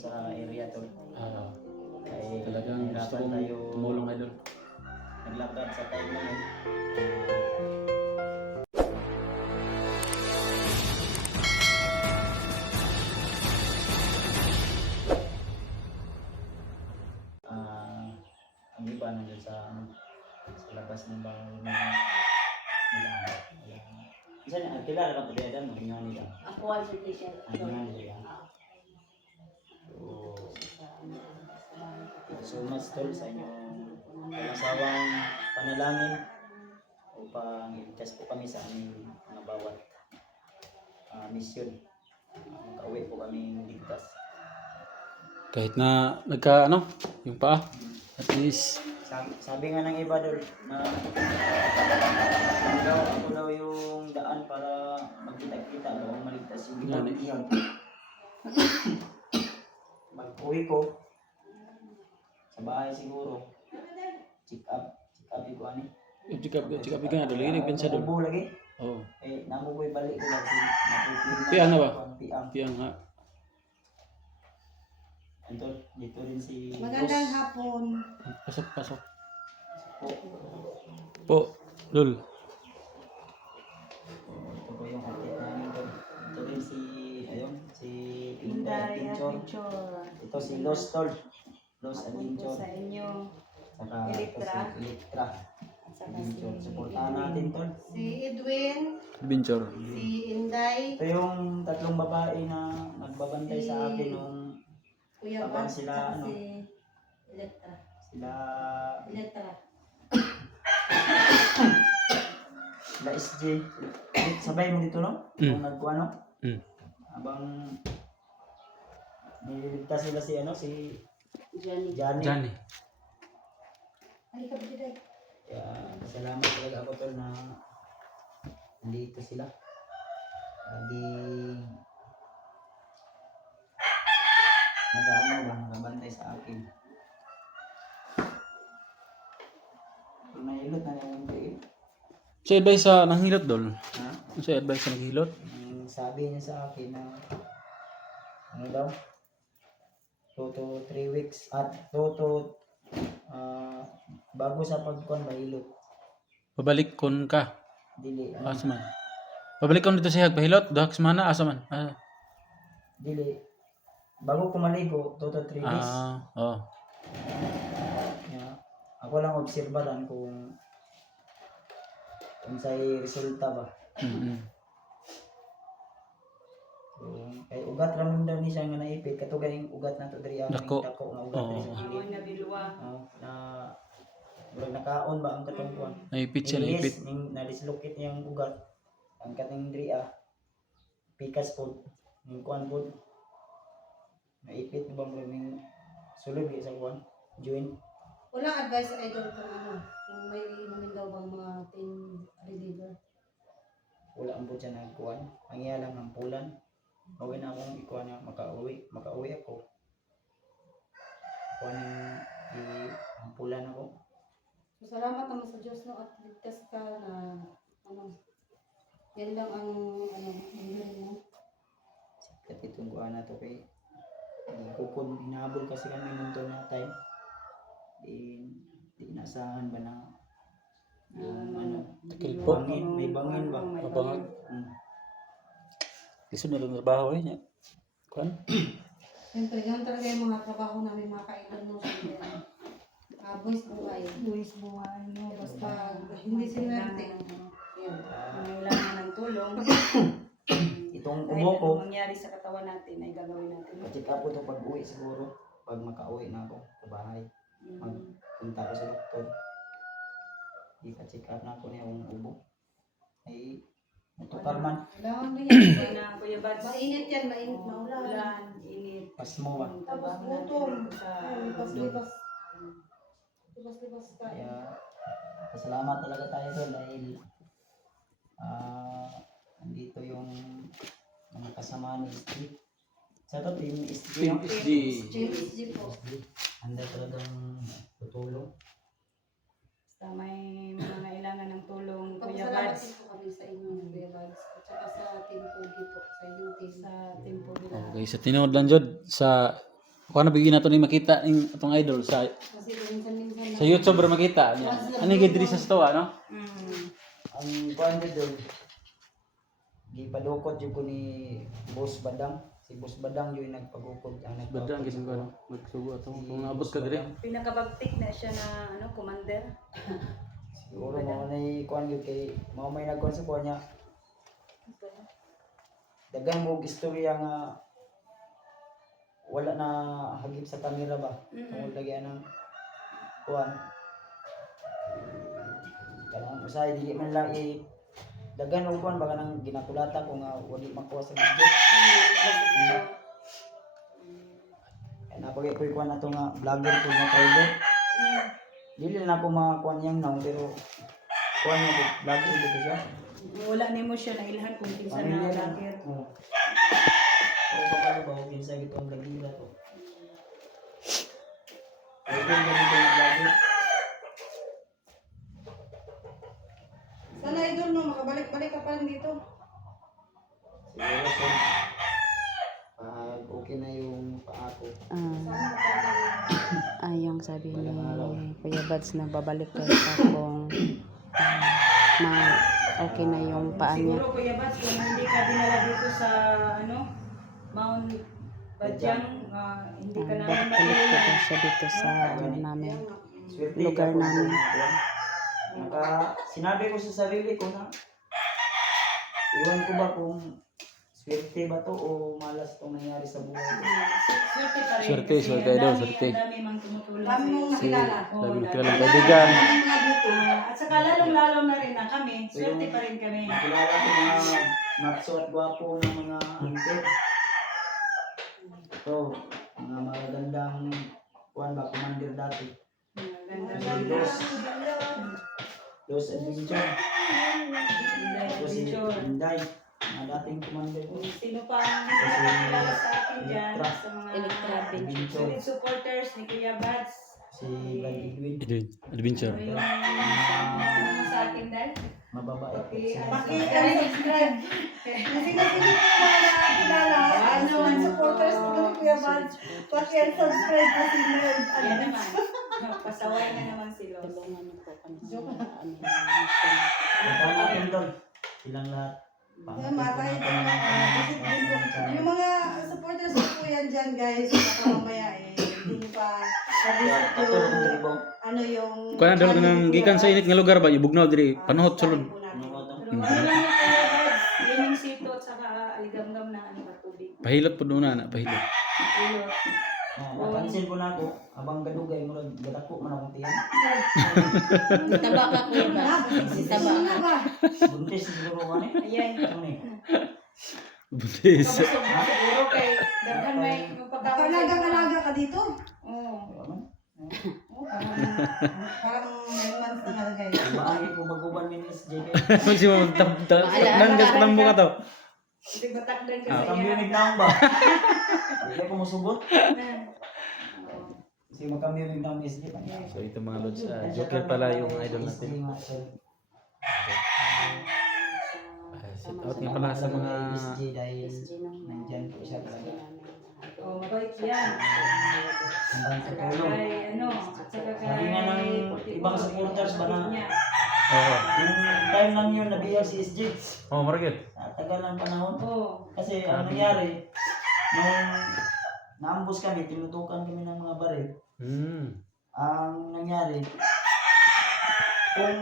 sa area tol. Kaya Talagang gusto nahirapan kong tayo tumulong idol. naglakad sa time na yun. Ang iba nandun sa labas ng bahay nila. Isa na, kilala ka pa din mo, nga nila. Ako ay certification. Nga nila. So much tol sa inyong pinasawang panalangin upang iligtas po kami sa aming mga bawat misyon. Makauwi po kami ligtas. Kahit na yung paa, at least Sabi nga ng iba doon na ako daw yung daan para magkita-kita daw maligtas yung iba. yan. Mag-uwi ko sa bahay siguro. Check up ko ani. Check up ka na, dali ka sa doon. Ubo lagi. Oo. Namo ko'y balik ko lang si Piang na ba? Piang. Piang ha. Dito rin si Magandang hapon. Pasok. Po. Po, Lul. Ito po yung update namin doon. Ito rin si Inday Adventure. Adventure. Ito si Los Tol. Los Ako po Adventure. sa inyo. Saka Electra. ito si Electra. At saka Adventure. si Supportahan natin Tol. Si Edwin. Adventure. Si Inday. Ito yung tatlong babae na nagbabantay sa akin nung Kuya Habang Bas. sila, Sila si Electra. sila SJ. Sabay mo dito no? Kung nagkuha no? Habang nililigtas sila si Johnny. Johnny. Halika ba dito? Kaya salamat talaga ako tol na nandito sila. Lagi nakabantay sa akin. Kung nahilot na naman kayo. Sa advice sa nanghilot, Dol. Ha? Sa advice sa nanghilot? Sabi niya sa akin na ano daw? 2 to 3 weeks at 2 to bago sa pagkuhan mahilot. Pabalik kon ka. Dili. Asa man? Pabalik kon dito sa Hagpahilot, duhak semana asa man? Dili. Bago ko maligo, 2 to 3 days. Oo. Yeah. Ako lang obserbahan kung sa'y resulta ba. So, kay ugat ramon daw ni siya nga naipit katugay yung ugat na to diri ang Dako. dako nga ugat diri sa gilid. na bilwa. Na murag nakaon ba ang katong kuan. Naipit siya, naipit. Na dislocate niyang ugat. Ang kating diri pikas pod. Yung kuan pod. Naipit ba mo ning sulod sa kuan joint. Walang advice sa idol kung may inumin daw bang mga pain reliever. Wala ang siya nagkuan. Ang iya lang ang pulan. Mawin na akong ikuan na makauwi ako. Kuan ang pulan ako. So, salamat naman sa Diyos no at ligtas ka na yan lang ang nangyari mo. At itong kuan na to kay kukun hinabol kasi kami nung na time. Di inasahan ba na Takil po. may bangin ba? Mabangan. Lisod na lang trabaho niya. Kuan? Siyempre, ganun talaga yung mga trabaho namin mga kailan no. Buwis buhay. Buwis buhay no. Basta hindi sinwerte. Yan. Kailangan ng tulong. Itong Kahit ubo ko, anong mangyari sa katawan natin ay gagawin natin. check up ko to pag uwi siguro. Pag makauwi na ako sa bahay. Magpunta ko sa doktor. Ipa-check up na ako niya yung ubo. Ay, matukar man. Kailangan mo yan. Na, Kuya Bads. Mainit yan, mainit, maulan. Init. Pasmo ba? Tapos gutom. Lipas-lipas. Lipas-lipas ka. Kaya, pasalamat talaga tayo doon dahil nandito yung mga kasama ni SG. Sa to, yung SG. JSG po. Handa talagang tutulong. Basta may mga kailangan ng tulong, Kuya Salamat Bads. po kami sa inyo, Kuya Bads. At saka sa Team Pogi po, sa inyong team. Sa Team Pogi. Okay, sa tinuod lang jud sa Ako na bigyan nato ni makita ning atong idol sa Kasi minsan-minsan sa YouTube ra makita niya. Ano gid diri sa stoa no? Ang kuan doon, gipadukot yung ko ni Boss Badang. Si Boss Badang yung nagpagukod. Ang Badang gid ko no. Magsugo ato kung naabot ka diri. Pinakabagtik na siya na ano, commander. Siguro mga na kuan yun kay mga may nagkuhan sa kuhan niya. Dagan mo istorya nga wala na hagip sa kamera ba? Tungod lagi ng kuhan. Kanang usay dili man lang dagan og kuhan baka nang ginakulata ko nga wali makuha sa video. Kaya napagay ko kuhan nato nga vlogger ko nga private. Dili na ako makakuha niyang naong pero kuha niya ko vlogger dito siya. Wala ni mo siya na ilhan kung kinsa na vlogger. Oo. Oo, paano ba kung kinsa gito ang vlogger to? Pwede yung ganito yung vlogger. sana idol no, makabalik-balik ka pa rin dito. Siguro so, pag okay na yung paa ko. Sana kapag Yung sabi ni Kuya Bads na babalik kayo pa kung okay na yung paa niya. Siguro Kuya Bats, kung hindi ka dinala dito sa ano, Mount Badyang, hindi ka namin Babalik ko matulungan. din siya dito sa ano namin. Swerte Lugar ka po, namin. kuwan. Sinabi ko sa sarili ko na iwan ko ba kung swerte ba to o malas itong nangyari sa buhay ko. Swerte pa rin. Swerte, kasi swerte ang daw, dami- swerte. Ang dami mang tumutulong dami mong sa'yo. nakilala. Oo, Dami dami. kilalang kaibigan. Dami mga dito. At saka lalong-lalo na rin na kami. Swerte pa rin kami. Kilala ko mga matso at gwapo ng mga hunter. So, mga magagandang kuwan ba, commander dati. Ganda Si ng Dos Adventure. Ito si picture. Inday, mga dating commander ko. Sino pa ang hindi nakakilala sa akin dyan? Electra. Sa mga Electra Adventure. solid supporters ni Kuya Bats. Si Brad Edwin. Adventure. Ano yung ano sa akin dahil? Mababait po siya. Paki-subscribe. Kasi yung mga nakakilala, ano, ang supporters ko ni Kuya Bads, paki-subscribe po si Nerd. Yan naman. Pasaway na naman si Los. Tulungan niyo po kami sa mission. Puntahan natin doon. Silang lahat. Yan, matay ito na. Visit din po. Yung mga supporters ko po yan dyan, guys. Baka mamaya hindi pa sa-visit yung ano yung... Kuan dalo nang gikan sa init nga lugar ba ibugnaw diri panuhot sulod. Pero ano lang yung Kuya Bats, yun yung sito at saka aligamgam na ano ba tubig. Pahilot pud una na pahilot. Ilot. Napansin ko na ako, abang gadugay mo rin, gadako man akong tiyan. Taba ka Kuya Bads. Taba Sino na ka. ba? Buntis siguro ka eh. Ayan. Ano eh? Buntis. Kabusog na siguro kay daghan may magpagkakasay. Kalaga-alaga ka dito? Oo. Aman. Oh, parang 9 months na nga, guys. Maagi ko maguban ni Miss JK. Kasi mo takdan gas patang buka to. Hindi batakdan kasi Makambiyonig na ba? Hindi ko musugot. Oo. Kasi makambiyonig na Miss JK. So ito mga lods, Joker pala yung idol natin. Shout out nga pala sa mga SJ dahil nandyan po siya talaga. Oh, mabait yan. Hanggang sa tulong. Kay ano, at saka kay... Sabi nga ng ibang supporters ba na- niya. Oo. Yung time lang yun, nabiyag si SJ. Oh, maragit. Sa tagal ng panahon. Oo. Kasi ang nangyari, nung naambos kami, tinutukan kami ng mga baril. Ang nangyari, kung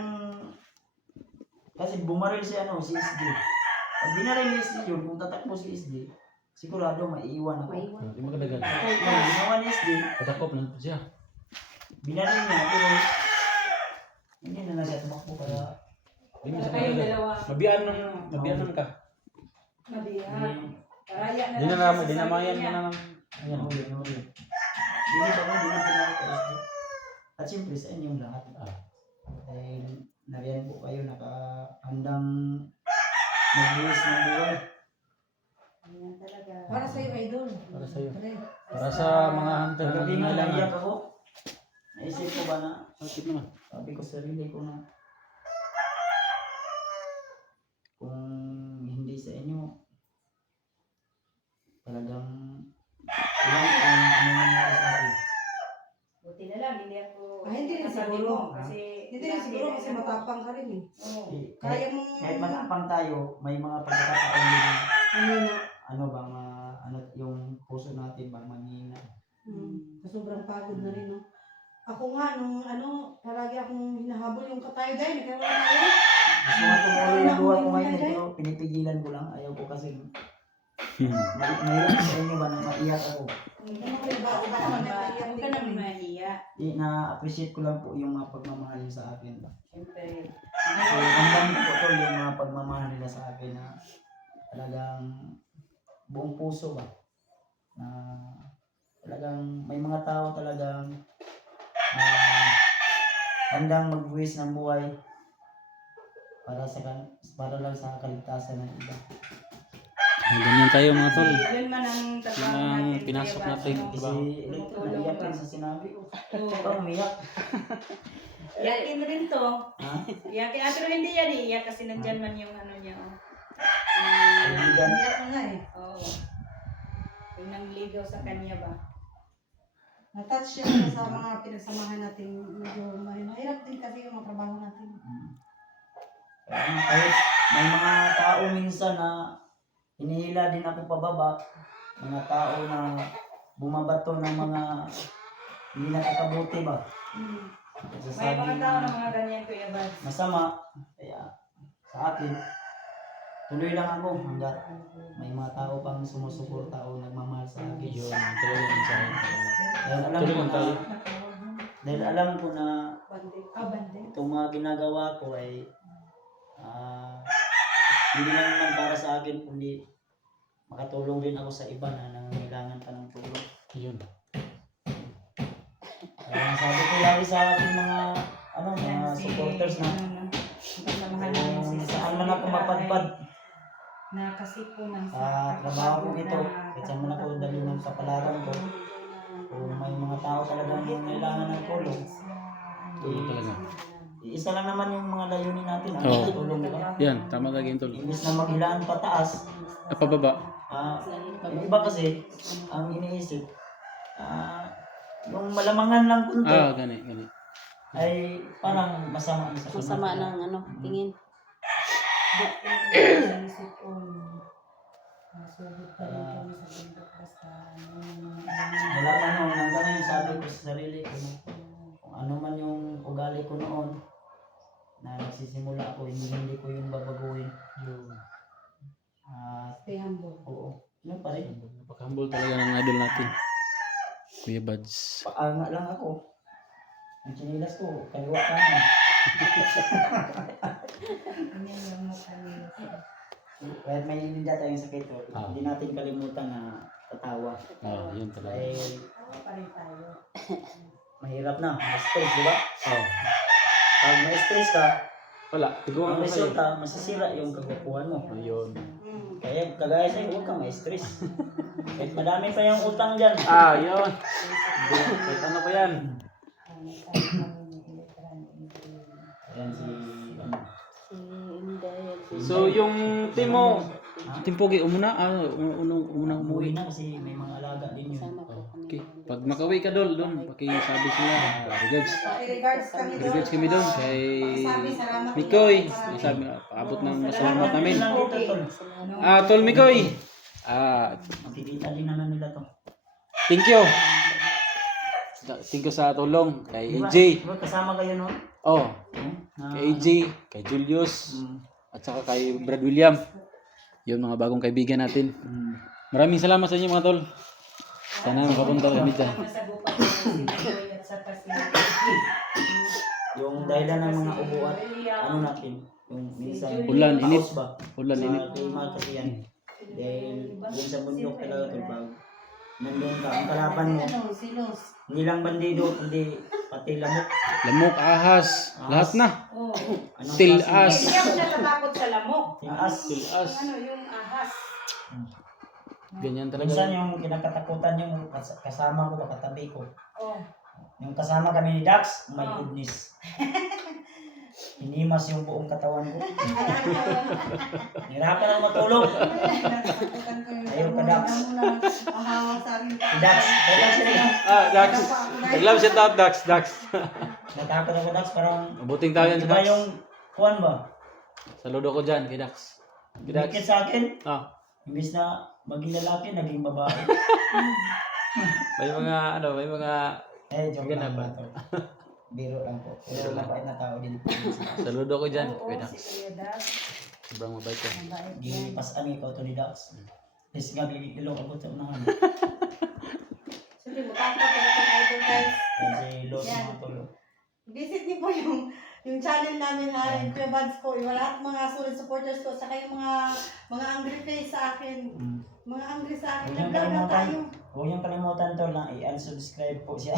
kasi bumaril si si SJ. Pag binaril ni SJ yun, kung tatakbo si SJ, sigurado maiiwan ako. Di mo kadagan. Yung ginawa ni SJ, Patakop lang po siya. binaril niya, pero hindi na siya tumakbo para Di mo siya Kayong kadagan. dalawa. Mabiyanan ka. Mabiyak. Karaya na Di na lang naman, siya di sa na sarili mayan niya. mo na. Ayan. Huli. Binit ako, binit pinalik kay SJ. At siyempre sa inyong lahat. Dahil nariyan po kayo nakahandang mag-wish ng buhay. Ayan talaga. Para sa iyo, idol. Para sa'yo. Pre. Para sa mga hunter na Pagkabi nga naiyak nangailangan. ako, naisip ko ba na, Bakit naman? sabi ko sa sarili ko na, kung hindi sa inyo, talagang ilang ang nangyayari kasi matapang ka rin eh. Oo. Kaya mong, Kahit matapang tayo, may mga pagkakataon din na ano na, ano ba, yung puso natin ba manghina. sa sobrang pagod na rin, no? Ako nga, nung palagi akong hinahabol yung katayo dahil, kaya wala na yun. Gusto nga tumuloy yung buhay ko ngayon, pero pinipigilan ko lang. Ayaw ko kasi mahirap sa inyo ba na maiyak ako. Huwag ka naman mahiya. Na-appreciate ko lang po yung mga pagmamahal niyo sa akin. Siyempre. So, hanggang po ito yung mga pagmamahal nila sa akin na talagang buong puso ba. Na talagang may mga tao talagang handang magbuwis ng buhay para lang sa kaligtasan ng iba. Ganyan tayo mga tol. Yun man ang trabaho Yan ang natin. pinasok Kuya Bats, natin. no? Kasi naiyak rin sa sinabi ko. Oo. Ikaw umiyak. Iyakin rin to. Ha? Iyakin. Pero hindi yan eh. Iyak kasi nandyan man yung ano niya. Oh. Kaibigan. Umiyak ka nga eh. Oo. Yung nangligaw sa kanya ba? Na-touch siya sa mga pinagsamahan natin. Medyo mahirap din kasi yung mga trabaho natin. Kaya nga, kahit may mga tao minsan na hinihila din ako pababa, mga tao na bumabato ng mga hindi nakakabuti ba? May Nagsasabi mga tao na na mga ganyan, Kuya Bats. masama, kaya sa akin, tuloy lang ako hanggat may mga tao pang sumusuporta o nagmamahal sa akin. Yun, talaga yung sa akin. Dahil alam Tuloy ko lang na, tayo. dahil alam ko na Bande. itong mga ginagawa ko ay hindi lang naman para sa akin, kundi makatulong din ako sa iba na nangangailangan pa ng tulong. Yun. Kaya sabi ko lagi sa ating mga mga supporters na Pagmamahal namin kung si saan man ako mapadpad na kasi po ng sa trabaho ko ito, kahit saan man ako dali ng kapalaran ko, kung may mga tao talagang nangangailangan ng tulong, Tulong talaga. isa lang naman yung mga layunin natin, ang Oo. tulong nila. Yan, tama ka tol. Imbis na maghilaan pataas, Pababa. yung iba kasi, ang iniisip, yung malamangan lang kunti, Gani, gani. ay parang masama na sa Masama ng tingin. Isip ko, nasugod pa rin kami sa bundok basta Wala man noon, hanggang ngayon sabi ko sa sarili ko na kung ano man yung ugali ko noon na nagsisimula ako, hindi ko yung babaguhin. stay humble. Oo, yun pa rin. Napaka-humble talaga ng idol natin. Kuya Buds. Paanga lang ako. Ang chinilas ko, kaliwa kanan. Kahit may hindi tayong sakit, hindi natin kalimutan na tatawa. Yun talaga. Dahil mahirap na, ma-stress, di ba? Pag ma-stress ka, Wala, ang tiguan mo kayo. resulta, masisira yung kagwapuhan mo. Ayun. Kaya kagaya sa'yo, huwag kang ma-stress. Kahit madami pa yung utang dyan. Yun. Kahit ano pa yan. Ayan si, So yung team mo, team Pogi, umuna umuwi. umuwi na kasi may mga alaga din yun. Okay. Pag makauwi ka doon, pakisabi sila. Regards. Regards kami doon. Regards kami doon kay Sabi, salamat Mikoy. ulit. Sabi, paabot ng masalamat namin. Lang dito, tol. Tol Mikoy. Makikita din naman nila to. Thank you. Thank you sa tulong kay Di ba? AJ. Di ba kasama kayo noon? Kay AJ, kay Julius, at saka kay Brad William. Yun mga bagong kaibigan natin. Maraming salamat sa inyo mga tol. Sana makapunta kami dyan. Nasagupan ko si Mikoy at saka si Yung dahilan ng mga ubo at ano natin, yung minsan Ulan, init. paus ba? Ulan, init. Sa klima kasi yan. Dahil yun sa bundok talaga tol, pag nandun ka, ang kalaban mo, Silos. hindi lang bandido, kundi pati lamok. Lamok, ahas, lahat na. Anong Til klase- as. Hindi ako natatakot sa lamok. Tilas. Tilas. Yung ahas. Ganyan Minsan talaga. yung kinakatakutan yung kasama ko, katabi ko. Oh. Yung kasama kami ni Dax, oh my goodness. Hinimas yung buong katawan ko. Nahirapan ako matulog. Ayaw ka, Dax. Si Dax. Dax sila. Dax. Naglam shout out, Dax. natakot ako Dax, parang Mabuting tao yan, di ba Dax. yung kuwan ba? Saludo ko dyan kay Dax. Kay Dax. Dikit sa akin, Ah, imbis na maging lalaki, naging babae. may mga Joke Sige lang na ba to? Biro lang po. Pero mabait na tao din. saludo ko dyan Oo, kay Dax. si Kuya Dax. Sobrang mabait yan. Mabait yan. Gipasan ikaw to ni Dax. Is nga gigilo ako sa unahan. Sige, matapos ako ng idol guys. Kasi Lord mga tulo. Visit niyo po yung channel namin ha, yung Kuya Buds ko, yung lahat mga solid supporters ko, saka yung mga angry face sa akin. Mga angry sa akin. Huwag niyong Naglaga kalimutan. tayo. Huwag niyong kalimutan to lang. I-unsubscribe po siya.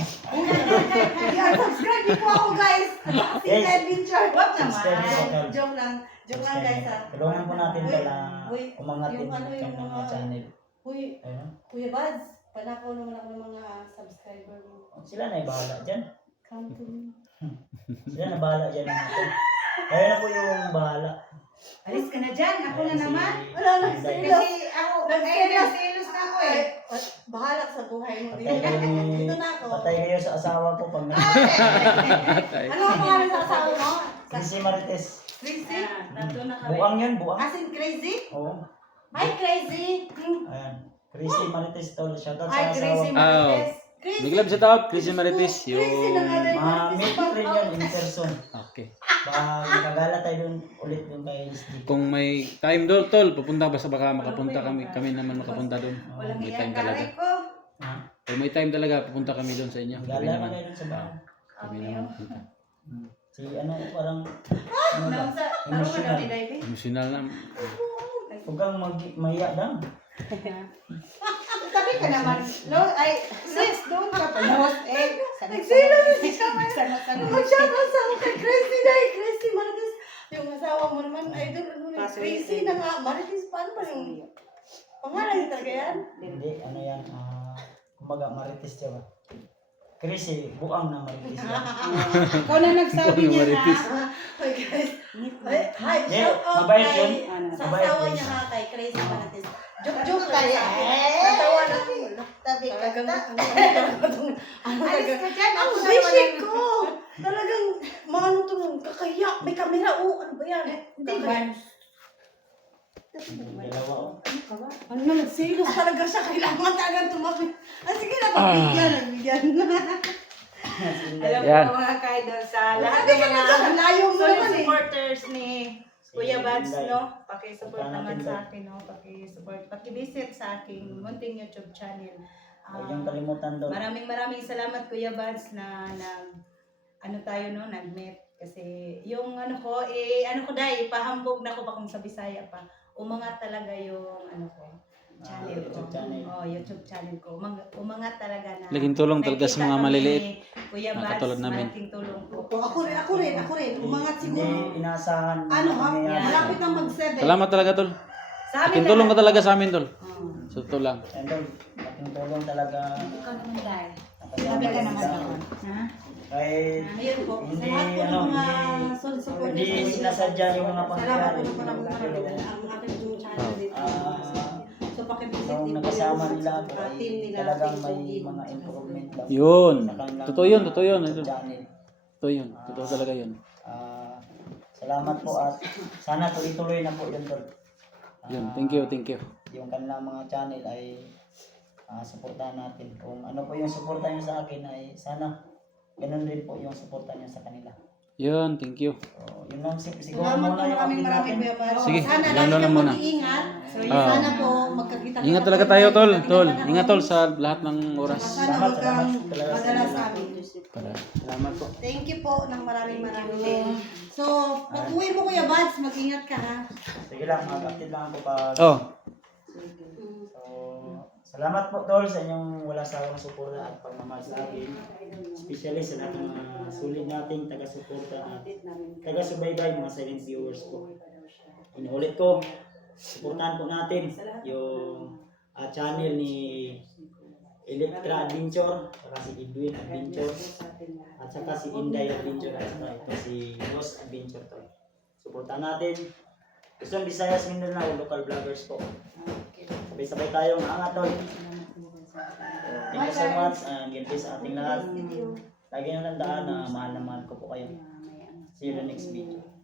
Yan, subscribe niyo po ako guys. Si Yes. Adventure. Wag Subscribe niyo po, naman. Tol. Joke lang. Joke lang guys ha. Tulungan po natin to lang Uy, umangat din yung ano, yung ng mga mga- channel. Uy, Ayun. Kuya Buds, panakaw naman ako ng mga subscriber mo. Sila na bahala dyan. Come to me. Sila na bahala dyan ng atin. Kaya na po yung bahala. Alis ka na dyan. Ako na Ayan, si naman. Wala, Inday. nagsilos. Kasi ako, Nagselos. nagselos na ako eh. Bahala sa buhay mo. Patay kayo Dito na ako. patay kayo sa asawa ko pag Ano ang pangalan sa asawa mo? Kasi Marites. Crazy? Tatlo na kami. Buang yan, buang. As in crazy? Oo. Hi, crazy! Ayan. Crazy Marites tol. Shoutout sa Hi, asawa crazy ko. Marites. Crazy. Big love shout out, Chrissy Marites. Crazy na nga rin. Ma-meet rin yan in person. Okay. Baka magagala tayo dun ulit dun kay Steve. Kung may time doon, tol, pupunta baka makapunta kami naman makapunta doon. Walang May iyang time talaga. karay ko. Ha? Kung may time talaga, pupunta kami doon sa inyo. Kami Gala na naman. kayo dun sa bahay. Kami naman pupunta. Si ano parang ano ba? Nang sa, taro ka daw ni Daibi. Emotional na. Huwag kang maya lang. Tabi ka naman. No, ay, sis, doon ka pa. No, eh, Nagsilos na si Kamay. Sana-sana. Mag-shoutout sa ako kay Crazy dahil Crazy Marites. Yung asawa mo naman, idol, ano na, Paso Crazy yun. na nga. Marites, paano pa yung pangalan niya talaga yan? Hindi, ano yan, kumbaga Marites siya ba? Crazy, buang na Marites yan. Ikaw na nagsabi Ikaw na niya marites. na. Hi guys. Hi, Yeah, shout out mabait kay yun. sa Mabait asawa yun. niya ha, kay Crazy Marites. Joke Tayo. lang sa akin. Natawa lang. Tabi ka. Talagang, Alis ka dyan. ang Ako na basic naman. ko. Talagang, mga ano to, kakaya, may camera, ano ba yan? Hindi ba? Dalawa oh. Ano na, nagsilos talaga siya, kailangan talagang tumabi. Sige na, pagbigyan. Alam Yan. ko mga kaidol sa lahat Sabi ng ka na dyan, mga layo mo solid naman eh. supporters ni Kuya Buds, Inday. no? Paki-support Punta naman natin sa doon. akin, no? Paki-support, paki-visit sa aking munting YouTube channel. Huwag niyong kalimutan doon. Maraming salamat Kuya Buds na ano tayo no, nag-meet. Kasi yung ano ko, dahil pahambog na ko pa kung sa Bisaya pa. Umangat talaga yung ano ko, channel ko. YouTube channel. Oh, YouTube channel ko. Umangat talaga na. Laging tulong talaga sa nakita mga kami maliliit. ni Kuya na Buds, katulad namin. malaking tulong po. Ako rin. Umangat siguro. Hindi inaasahan. Ano ha? mangyayari. Malapit na mag-7. Salamat talaga, tol. Sa amin Laking tulong ka talaga sa amin, tol. Oh. Sa totoo lang. And then, laking tulong talaga. Ikaw naman dahil. Sabi ka naman Ha? Kahit Ayun po. Sa hindi, lahat po ano, ng mga hindi, solid supporters. hindi sinasadya yung mga Salamat pangyayari. po ng marami ang aking yung channel dito. So, pakivisit Nung din po nagkasama yung nila ako, team nila. talagang Team may Pogi. mga improvement lang. Yun. Sa kanilang Totoo yun, totoo yun. channel. Totoo yun. Totoo talaga yun. Salamat po at sana tuloy-tuloy na po yun, Tol. Yun. Thank you, thank you. Yung kanilang mga channel ay suportahan natin. Kung ano po yung suporta nyo sa akin ay sana ganun din po yung suporta nyo sa kanila. Yun, thank you. So, yun lang siguro Salamat muna po yung maraming update natin. Kuya Buds. Sige, Sana ilan lagi lang kang muna. mag-iingat. So, Ah. Sana po magkakita-kita. Ingat talaga tayo, tol. Tol, ingat tol sa lahat ng oras. Sana huwag kang Salamat. madala sa amin. Para. Salamat po. Thank you po ng maraming. So, pag-uwi mo Kuya Buds, mag-ingat ka ha. Sige lang, mag-update lang ako pag... Oh, So, salamat po Tol sa inyong wala sawang suporta at pagmamahal sa akin. Especially sa lahat ng mga sulit nating taga-suporta at taga-subaybay, mga silent viewers po. Inuulit ko, suportahan po natin yung channel ni Electra Adventure, saka si Edwin Adventure, at saka si Inday Adventure, at saka ito si Ross Adventure Tol. Suportahan natin. Luzon, Visayas, Mindanao, local vloggers po. Sabay-sabay tayong angat Tol. Thank you so much and God bless sa ating lahat. Lagi nyo tandaan na mahal ko po kayo. See you in the next video.